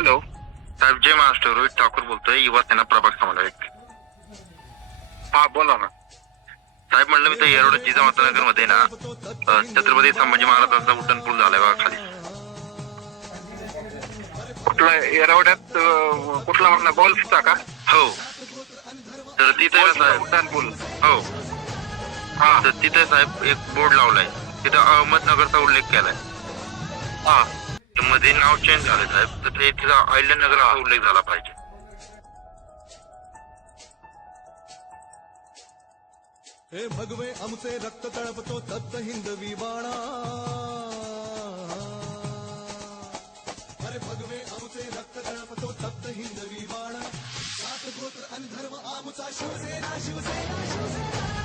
Hello. साहेब जय महाराष्ट्र. रोहित ठाकूर बोलतोय, युवा सेना प्रभाग समन्वयक. हा बोला ना साहेब म्हणलं मी तर येरोड जिजामाता मध्ये ना छत्रपती संभाजी महाराजांचा उड्डाणपूल झालाय बघा खाली. कुठला येरवड्यात कुठला म्हणला गोल्फचा का? हो. तर तिथे ना साहेब उड्डाणपूल. हो. हा तर तिथे साहेब एक बोर्ड लावलाय, तिथं अहमदनगरचा उल्लेख केलाय. हा मध्ये नाव चेंज झालं साहेब, तर ते तिथं अहिल्यानगर हा उल्लेख झाला पाहिजे. हे भगवे आमचे रक्त तळपतो तप्त हिंदवी बाणा. अरे भगवे आमचे रक्त तळपतो तप्त हिंदवी बाणा. जात गोत्र आणि धर्म आमचा शिवसेना शिवसेना शिवसेना.